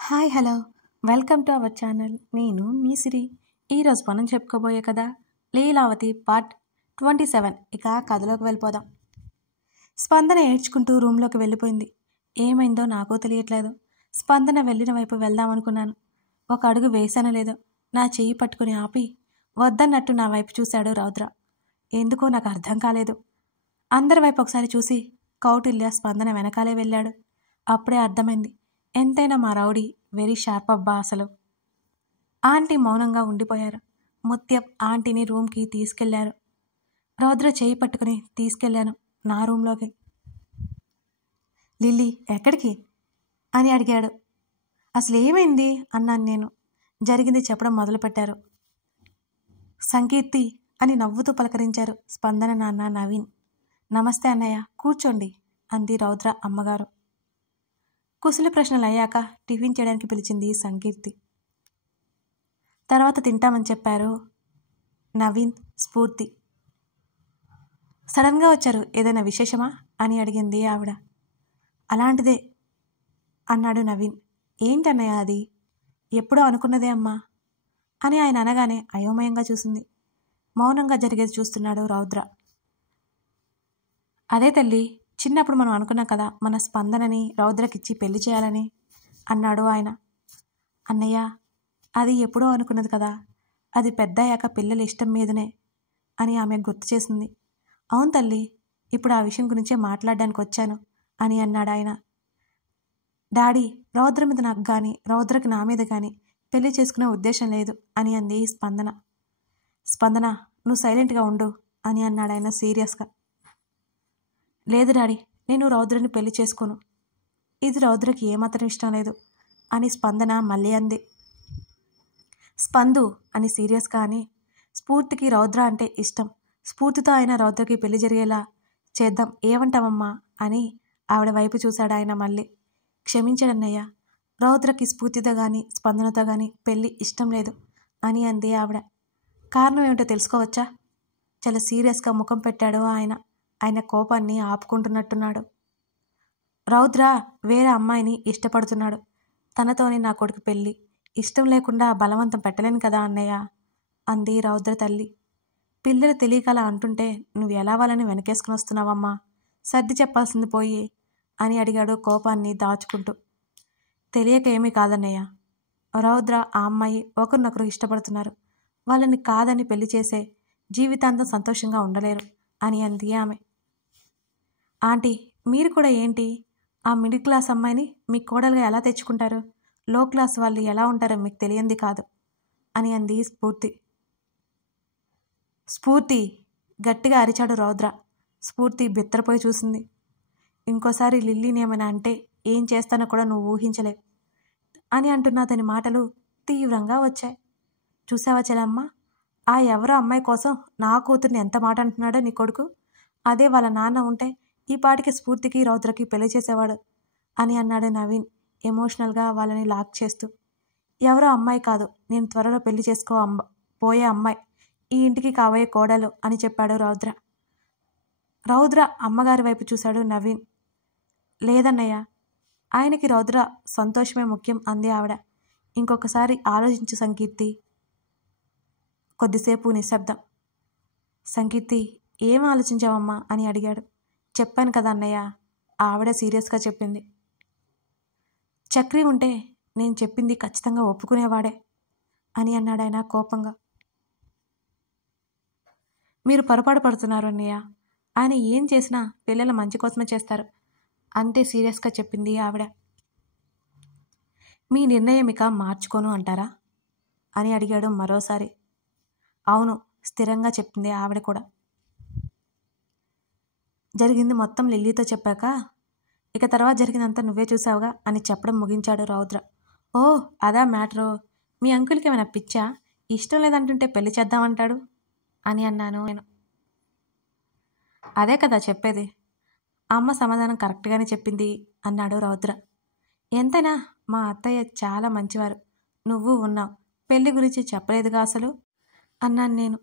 Hi hello welcome to our channel. నేను మీ సిరి. ఈరోజు మనం చెప్పుకోబోయే కదా లీలావతి పార్ట్ 27. ఇక కథలోకి వెళ్ళిపోదాం. స్పందన ఏడ్చుకుంటూ రూమ్లోకి వెళ్ళిపోయింది. ఏమైందో నాకు తెలియట్లేదు. స్పందన వెళ్ళిన వైపు వెళ్దామనుకున్నాను. ఒక అడుగు వేసానో లేదో నా చెయ్యి పట్టుకుని ఆపి వద్దన్నట్టు నా వైపు చూశాడు రౌద్ర. ఎందుకో నాకు అర్థం కాలేదు. అందరి వైపు ఒకసారి చూసి కౌటిల్య స్పందన వెనకాలే వెళ్ళాడు. అప్పుడే అర్థమైంది, ఎంతైనా మా రౌడీ వెరీ షార్ప్ అబ్బా అసలు. ఆంటీ మౌనంగా ఉండిపోయారు. ముత్యం ఆంటీని రూమ్కి తీసుకెళ్లారు. రౌద్ర చేయి పట్టుకుని తీసుకెళ్లాను నా రూమ్లోకి. లిల్లీ ఎక్కడికి అని అడిగాడు. అసలు ఏమైంది అన్నాను నేను. జరిగింది చెప్పడం మొదలుపెట్టారు. సంకీర్తి అని నవ్వుతూ పలకరించారు స్పందన నాన్న నవీన్. నమస్తే అన్నయ్య, కూర్చోండి అంది రౌద్ర అమ్మగారు. కుశల ప్రశ్నలు అయ్యాక టిఫిన్ చేయడానికి పిలిచింది సంకీర్తి. తర్వాత తింటామని చెప్పారు నవీన్, స్ఫూర్తి. సడన్గా వచ్చారు, ఏదైనా విశేషమా అని అడిగింది ఆవిడ. అలాంటిదే అన్నాడు నవీన్. ఏంటన్నయ్య అది? ఎప్పుడో అనుకున్నదే అమ్మా అని ఆయన అనగానే అయోమయంగా చూసింది. మౌనంగా జరిగేది చూస్తున్నాడు రౌద్ర. అదే తల్లి, చిన్నప్పుడు మనం అనుకున్నాం కదా మన స్పందనని రౌద్రకిచ్చి పెళ్లి చేయాలని అన్నాడు ఆయన. అన్నయ్య, అది ఎప్పుడో అనుకున్నది కదా, అది పెద్ద అయ్యాక పిల్లల ఇష్టం మీదనే అని ఆమె గుర్తు చేసింది. అవును తల్లి, ఇప్పుడు ఆ విషయం గురించే మాట్లాడడానికి వచ్చాను అని అన్నాడు ఆయన. డాడీ, రౌద్ర మీద నాకు కానీ రౌద్రకి నా మీద కానీ పెళ్లి చేసుకునే ఉద్దేశం లేదు అని అంది స్పందన. స్పందన, నువ్వు సైలెంట్గా ఉండు అని అన్నాడు ఆయన సీరియస్గా. లేదు డాడీ, నేను రౌద్రని పెళ్లి చేసుకోను. ఇది రౌద్రకి ఏమాత్రం ఇష్టం లేదు అని స్పందన మళ్ళీ అంది. స్పందు అని సీరియస్గా అని, స్ఫూర్తికి రౌద్ర అంటే ఇష్టం. స్ఫూర్తితో ఆయన రౌద్రకి పెళ్లి జరిగేలా చేద్దాం, ఏమంటావమ్మా అని ఆవిడ వైపు చూశాడు ఆయన మళ్ళీ. క్షమించడన్నయ్య, రౌద్రకి స్ఫూర్తితో కానీ స్పందనతో కానీ పెళ్ళి ఇష్టం లేదు అని అంది ఆవిడ. కారణం ఏమిటో తెలుసుకోవచ్చా? చాలా సీరియస్గా ముఖం పెట్టాడు ఆయన. ఆయన కోపాన్ని ఆపుకుంటున్నట్టున్నాడు. రౌద్ర వేరే అమ్మాయిని ఇష్టపడుతున్నాడు. తనతోనే నా కొడుకు పెళ్ళి. ఇష్టం లేకుండా బలవంతం పెట్టలేను కదా అన్నయ్య అంది రౌద్ర తల్లి. పిల్లలు తెలియకలా అంటుంటే నువ్వు ఎలా వాళ్ళని వెనకేసుకుని వస్తున్నావమ్మా? సర్ది చెప్పాల్సింది పోయి అని అడిగాడు కోపాన్ని దాచుకుంటూ. తెలియక ఏమీ కాదన్నయ్య, రౌద్ర ఆ అమ్మాయి ఒకరినొకరు ఇష్టపడుతున్నారు. వాళ్ళని కాదని పెళ్లి చేసే జీవితాంతం సంతోషంగా ఉండలేరు అని అంది ఆమె. ఆంటీ, మీరు కూడా ఏంటి ఆ మిడిల్ క్లాస్ అమ్మాయిని మీ కోడలుగా ఎలా తెచ్చుకుంటారు? లో క్లాస్ వాళ్ళు ఎలా ఉంటారో మీకు తెలియంది కాదు అని అంది స్ఫూర్తి. స్ఫూర్తి గట్టిగా అరిచాడు రౌద్ర. స్ఫూర్తి బిత్తరపోయి చూసింది. ఇంకోసారి లిల్లీని ఏమైనా అంటే ఏం చేస్తానో కూడా నువ్వు ఊహించలేవు అని అంటున్న అతని మాటలు తీవ్రంగా వచ్చాయి. చూసావా చెల్లమ్మ, ఆ ఎవరో అమ్మాయి కోసం నా కూతుర్ని ఎంత మాట అంటున్నాడో నీ కొడుకు. అదే వాళ్ళ నాన్న ఉంటే ఈ పాటికి స్ఫూర్తికి రౌద్రకి పెళ్లి చేసేవాడు అని అన్నాడు నవీన్ ఎమోషనల్గా వాళ్ళని లాక్ చేస్తూ. ఎవరో అమ్మాయి కాదు, నేను త్వరలో పెళ్లి పోయే అమ్మాయి, ఈ ఇంటికి కాబోయే కోడలు అని చెప్పాడు రౌద్ర. రౌద్ర అమ్మగారి వైపు చూశాడు నవీన్. లేదన్నయ్య, ఆయనకి రౌద్ర సంతోషమే ముఖ్యం అంది ఆవిడ. ఇంకొకసారి ఆలోచించు సంకీర్తి. కొద్దిసేపు నిశ్శబ్దం. సంకీర్తి, ఏం ఆలోచించావమ్మా అని అడిగాడు. చెప్పాను కదా అన్నయ్య, ఆవిడ సీరియస్గా చెప్పింది. చక్రి ఉంటే నేను చెప్పింది ఖచ్చితంగా ఒప్పుకునేవాడే అని అన్నాడు ఆయన కోపంగా. మీరు పొరపాటు పడుతున్నారు అన్నయ్య, ఆయన ఏం చేసినా పిల్లల మంచి కోసమే చేస్తారు అంతే సీరియస్గా చెప్పింది ఆవిడ. మీ నిర్ణయం ఇక మార్చుకోను అంటారా అని అడిగాడు మరోసారి. అవును, స్థిరంగా చెప్పింది ఆవిడ కూడా. జరిగింది మొత్తం లిల్లీతో చెప్పాక ఇక తర్వాత జరిగిందంతా నువ్వే చూసావుగా అని చెప్పడం ముగించాడు రౌద్ర. ఓ, అదా మ్యాటరు. మీ అంకుల్కి ఏమైనా పిచ్చా? ఇష్టం లేదంటుంటే పెళ్లి చేద్దామంటాడు అని అన్నాను నేను. అదే కదా చెప్పేది. అమ్మ సమాధానం కరెక్ట్గానే చెప్పింది అన్నాడు రౌద్ర. ఎంతైనా మా అత్తయ్య చాలా మంచివారు. నువ్వు ఉన్నావు, పెళ్లి గురించి చెప్పలేదుగా అసలు అన్నాను నేను.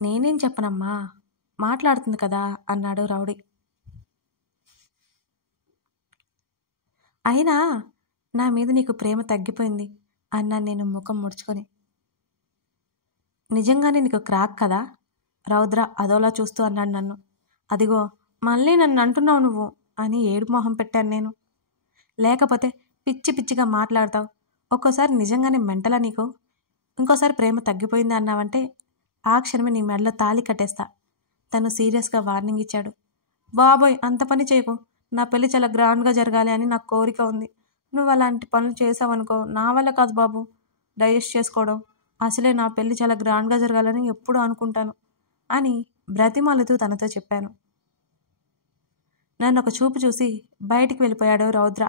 నేనేం చెప్పనమ్మా, మాట్లాడుతుంది కదా అన్నాడు రౌడీ. అయినా నా మీద నీకు ప్రేమ తగ్గిపోయింది అన్నాను నేను ముఖం ముడుచుకొని. నిజంగానే నీకు క్రాక్ కదా? రౌద్ర అదోలా చూస్తూ అన్నాడు నన్ను. అదిగో మళ్ళీ నన్ను అంటున్నావు నువ్వు అని ఏడుపు మొహం పెట్టాను నేను. లేకపోతే పిచ్చి పిచ్చిగా మాట్లాడతావు. ఒక్కోసారి నిజంగానే మెంటలా నీకు? ఇంకోసారి ప్రేమ తగ్గిపోయింది అన్నావంటే ఆ క్షణమే నీ మెడలో తాళి కట్టేస్తా. తను సీరియస్గా వార్నింగ్ ఇచ్చాడు. బాబోయ్, అంత పని చేయకు. నా పెళ్లి చాలా గ్రాండ్గా జరగాలి అని నాకు కోరిక ఉంది. నువ్వు అలాంటి పనులు చేసావనుకో నా వల్ల కాదు బాబు డైజెస్ట్ చేసుకోవడం. అసలే నా పెళ్లి చాలా గ్రాండ్గా జరగాలని ఎప్పుడూ అనుకుంటాను అని బ్రతిమాలుతూ తనతో చెప్పాను. నన్ను ఒక చూపు చూసి బయటికి వెళ్ళిపోయాడు రౌద్ర.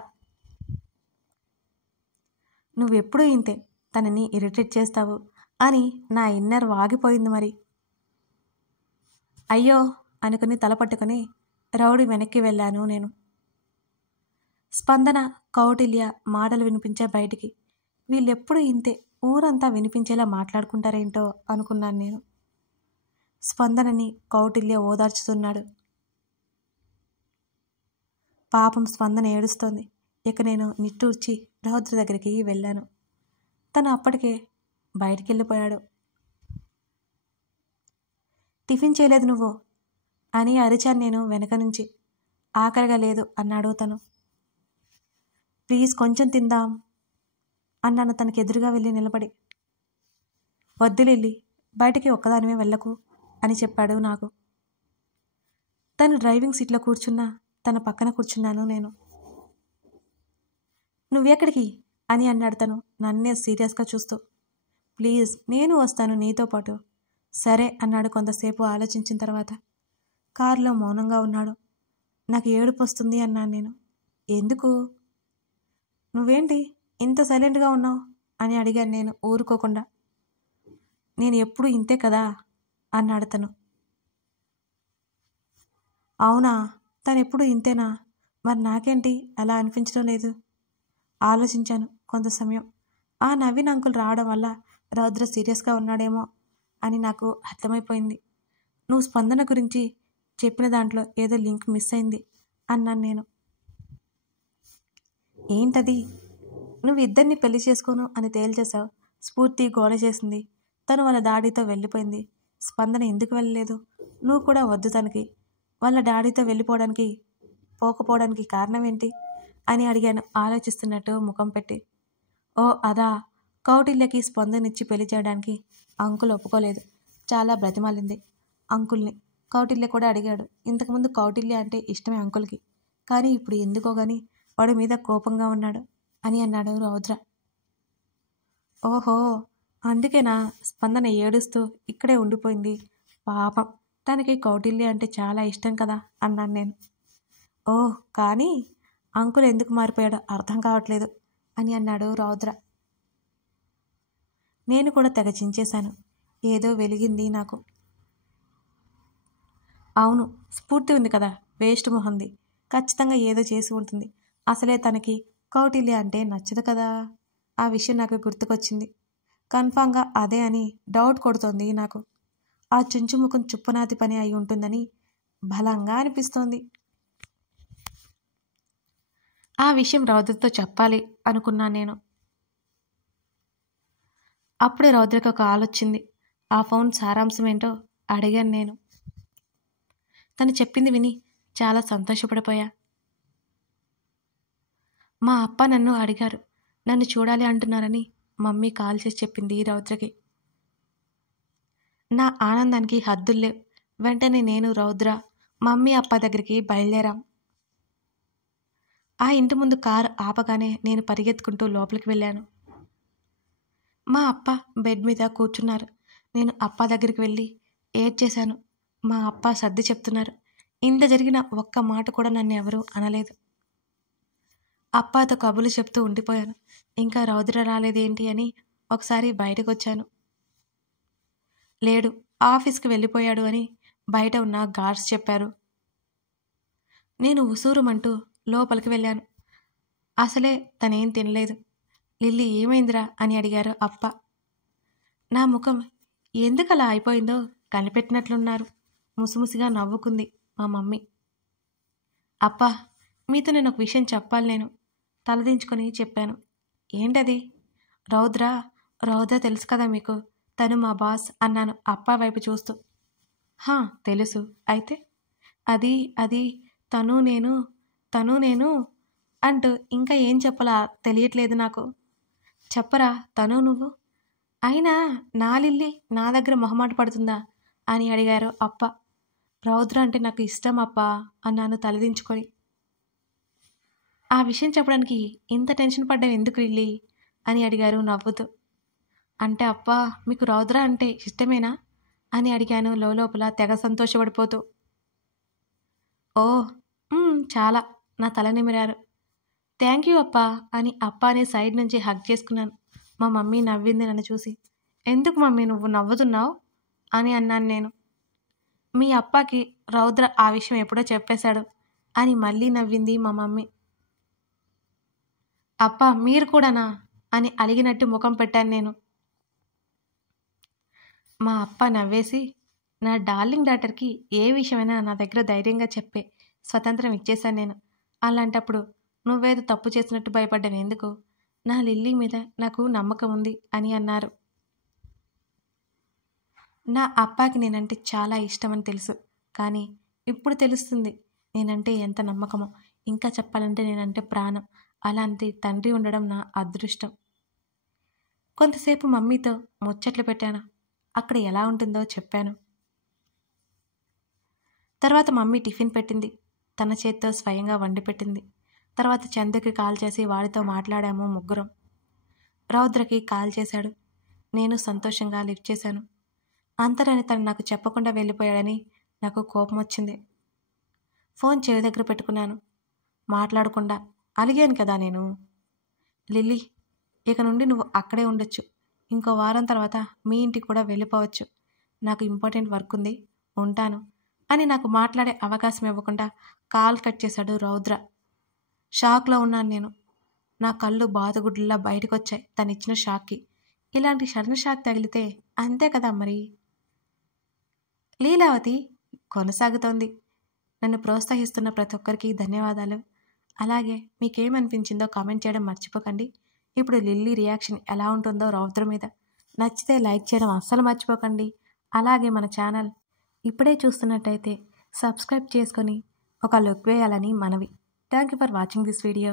నువ్వెప్పుడూ ఇంతే, తనని ఇరిటేట్ చేస్తావు అని నా ఇన్నర్ వాగిపోయింది మరి. అయ్యో అనుకుని తల పట్టుకుని రౌడీ వెనక్కి వెళ్ళాను నేను. స్పందన, కౌటిల్య మాటలు వినిపించే బయటికి. వీళ్ళెప్పుడు ఇంతే, ఊరంతా వినిపించేలా మాట్లాడుకుంటారేంటో అనుకున్నాను నేను. స్పందనని కౌటిల్య ఓదార్చుతున్నాడు. పాపం స్పందన ఏడుస్తోంది. ఇక నేను నిట్టూర్చి రౌద్ర దగ్గరికి వెళ్ళాను. తను అప్పటికే బయటికి వెళ్ళిపోయాడు. టిఫిన్ చేయలేదు నువ్వు అని అరిచాను నేను వెనక నుంచి. ఆకలిగా లేదు అన్నాడు తను. ప్లీజ్ కొంచెం తిందాం అన్నాను తనకి ఎదురుగా వెళ్ళి నిలబడి. వద్దు లిల్లీ, బయటికి ఒక్కదానివే వెళ్ళకు అని చెప్పాడు నాకు. తను డ్రైవింగ్ సీట్లో కూర్చున్నా తన పక్కన కూర్చున్నాను నేను. నువ్వెక్కడికి అని అన్నాడు తను నన్నే సీరియస్గా చూస్తూ. ప్లీజ్ నేను వస్తాను నీతో పాటు. సరే అన్నాడు కొంతసేపు ఆలోచించిన తర్వాత. కారులో మౌనంగా ఉన్నాడు. నాకు ఏడుపు వస్తుంది అన్నాను నేను. ఎందుకు? నువ్వేంటి ఇంత సైలెంట్గా ఉన్నావు అని అడిగాను నేను ఊరుకోకుండా. నేను ఎప్పుడు ఇంతే కదా అన్నాడు తను. అవునా, తను ఎప్పుడు ఇంతేనా? మరి నాకేంటి అలా అనిపించడం లేదు? ఆలోచించాను కొంత సమయం. ఆ నవీన్ అంకుల్ రావడం వల్ల రౌద్ర సీరియస్గా ఉన్నాడేమో అని నాకు అర్థమైపోయింది. నువ్వు స్పందన గురించి చెప్పిన దాంట్లో ఏదో లింక్ మిస్ అయింది అన్నాను నేను. ఏంటది? నువ్వు ఇద్దరిని పెళ్లి చేసుకోను అని తేల్చేశావు. స్ఫూర్తి గోల చేసింది. తను వాళ్ళ డాడీతో వెళ్ళిపోయింది. స్పందన ఎందుకు వెళ్ళలేదు? నువ్వు కూడా వద్దు తనకి. వాళ్ళ డాడీతో పోకపోవడానికి కారణం ఏంటి అని అడిగాను ఆలోచిస్తున్నట్టు ముఖం పెట్టి. ఓ అదా, కౌటిల్యకి స్పందనిచ్చి పెళ్లి చేయడానికి అంకుల్ ఒప్పుకోలేదు. చాలా బ్రతిమాలింది అంకుల్ని. కౌటిల్య కూడా అడిగాడు. ఇంతకుముందు కౌటిల్య అంటే ఇష్టమే అంకుల్కి, కానీ ఇప్పుడు ఎందుకో కానీ వాడి మీద కోపంగా ఉన్నాడు అని అన్నాడు రౌద్ర. ఓహో, అందుకేనా స్పందన ఏడుస్తూ ఇక్కడే ఉండిపోయింది? పాపం, తనకి కౌటిల్య అంటే చాలా ఇష్టం కదా అన్నాను నేను. ఓహ్, కానీ అంకుల్ ఎందుకు మారిపోయాడో అర్థం కావట్లేదు అని అన్నాడు రౌద్ర. నేను కూడా తెగ చించేశాను. ఏదో వెలిగింది నాకు. అవును, స్ఫూర్తి ఉంది కదా, వేస్ట్ మొహంది. ఖచ్చితంగా ఏదో చేసి ఉంటుంది. అసలే తనకి కౌటిల్య అంటే నచ్చదు కదా. ఆ విషయం నాకు గుర్తుకొచ్చింది. కన్ఫామ్గా అదే అని డౌట్ కొడుతోంది నాకు. ఆ చుంచుముఖం చుప్పనాతి పని అయి ఉంటుందని బలంగా అనిపిస్తోంది. ఆ విషయం రౌద్రతో చెప్పాలి అనుకున్నాను నేను. అప్పుడే రౌద్రకి ఒక ఆలోచింది. ఆ ఫోన్ సారాంశం ఏంటో అడిగాను నేను. తను చెప్పింది విని చాలా సంతోషపడిపోయా. మా అప్ప నన్ను అడిగారు. నన్ను చూడాలి అంటున్నారని మమ్మీ కాల్ చేసి చెప్పింది రౌద్రకి. నా ఆనందానికి హద్దుల్లేవు. వెంటనే నేను, రౌద్ర, మమ్మీ అప్ప దగ్గరికి బయలుదేరాం. ఆ ఇంటి ముందు కారు ఆపగానే నేను పరిగెత్తుకుంటూ లోపలికి వెళ్ళాను. మా అప్ప బెడ్ మీద కూర్చున్నారు. నేను అప్ప దగ్గరికి వెళ్ళి ఏడ్చేశాను. మా అప్ప సర్ది చెప్తున్నారు. ఇంత జరిగిన ఒక్క మాట కూడా నన్ను ఎవరూ అనలేదు. అప్పతో కబుర్లు చెప్తూ ఉండిపోయాను. ఇంకా రౌద్ర రాలేదేంటి అని ఒకసారి బయటకు వచ్చాను. లేడు, ఆఫీస్కి వెళ్ళిపోయాడు అని బయట ఉన్న గార్డ్స్ చెప్పారు. నేను ఉసూరుమంటూ లోపలికి వెళ్ళాను. అసలే తనేం తినలేదు. లిల్లీ ఏమైందిరా అని అడిగారు అప్ప. నా ముఖం ఎందుకలా అయిపోయిందో కనిపెట్టినట్లున్నారు. ముసిముసిగా నవ్వుకుంది మా మమ్మీ. అప్ప, మీతో నేను ఒక విషయం చెప్పాలి. నేను తలదించుకొని చెప్పాను. ఏంటది? రౌద్ర రౌద్ర తెలుసు కదా మీకు, తను మా బాస్ అన్నాను అప్ప వైపు చూస్తూ. హా తెలుసు. అయితే అది అది తను నేను అంటూ ఇంకా ఏం చెప్పలా తెలియట్లేదు నాకు. చెప్పరా తను నువ్వు. అయినా నా లిల్లీ నా దగ్గర మొహమాట పడుతుందా అని అడిగారు అప్ప. రౌద్ర అంటే నాకు ఇష్టం అప్ప అన్నాను తలదించుకొని. ఆ విషయం చెప్పడానికి ఇంత టెన్షన్ పడ్డావు ఎందుకు లిల్లీ అని అడిగారు నవ్వుతూ. అంటే అప్ప మీకు రౌద్ర అంటే ఇష్టమేనా అని అడిగాను లోపల తెగ సంతోషపడిపోతూ. ఓ చాలా నా తల నిమిరారు. థ్యాంక్ యూ అప్ప అని అప్ప అనే సైడ్ నుంచి హగ్ చేసుకున్నాను. మా మమ్మీ నవ్వింది నన్ను చూసి. ఎందుకు మమ్మీ నువ్వు నవ్వుతున్నావు అని అన్నాను నేను. మీ అప్పకి రౌద్ర ఆ విషయం ఎప్పుడో చెప్పేశాడు అని మళ్ళీ నవ్వింది మా మమ్మీ. అప్ప మీరు కూడానా అని అలిగినట్టు ముఖం పెట్టాను నేను. మా అప్ప నవ్వేసి, నా డార్లింగ్ డాటర్కి ఏ విషయమైనా నా దగ్గర ధైర్యంగా చెప్పే స్వతంత్రం ఇచ్చేశాను నేను. అలాంటప్పుడు నువ్వేదో తప్పు చేసినట్టు భయపడ్డాను ఎందుకు? నా లిల్లీ మీద నాకు నమ్మకం ఉంది అని అన్నారు. నా అప్పకి నేనంటే చాలా ఇష్టమని తెలుసు, కానీ ఇప్పుడు తెలుస్తుంది నేనంటే ఎంత నమ్మకమో. ఇంకా చెప్పాలంటే నేనంటే ప్రాణం. అలాంటి తండ్రి ఉండడం నా అదృష్టం. కొంతసేపు మమ్మీతో ముచ్చట్లు పెట్టాను. అక్కడ ఎలా ఉంటుందో చెప్పాను. తర్వాత మమ్మీ టిఫిన్ పెట్టింది. తన చేత్తో స్వయంగా వండి పెట్టింది. తర్వాత చందుకి కాల్ చేసి వాడితో మాట్లాడాము ముగ్గురం. రౌద్రకి కాల్ చేశాడు. నేను సంతోషంగా లిఫ్ట్ చేశాను. అంతరని తను నాకు చెప్పకుండా వెళ్ళిపోయాడని నాకు కోపం వచ్చింది. ఫోన్ చెవి దగ్గర పెట్టుకున్నాను. మాట్లాడకుండా అలిగాను కదా నేను. లిల్లీ, ఇక నుండి నువ్వు అక్కడే ఉండొచ్చు. ఇంకో వారం తర్వాత మీ ఇంటికి కూడా వెళ్ళిపోవచ్చు. నాకు ఇంపార్టెంట్ వర్క్ ఉంది, ఉంటాను అని నాకు మాట్లాడే అవకాశం ఇవ్వకుండా కాల్ కట్ చేశాడు రౌద్ర. షాక్లో ఉన్నాను నేను. నా కళ్ళు బాతుగుడ్లా బయటకు వచ్చాయి తనిచ్చిన షాక్కి. ఇలాంటి సడన్ షాక్ తగిలితే అంతే కదా మరి. లీలావతి కొనసాగుతోంది. నన్ను ప్రోత్సహిస్తున్న ప్రతి ఒక్కరికి ధన్యవాదాలు. అలాగే మీకేమనిపించిందో కామెంట్ చేయడం మర్చిపోకండి. ఇప్పుడు లిల్లీ రియాక్షన్ ఎలా ఉంటుందో రౌద్ర మీద. నచ్చితే లైక్ చేయడం అస్సలు మర్చిపోకండి. అలాగే మన ఛానల్ ఇప్పుడే చూస్తున్నట్టయితే సబ్స్క్రైబ్ చేసుకొని ఒక లుక్ వేయాలని మనవి. Thank you for watching this video.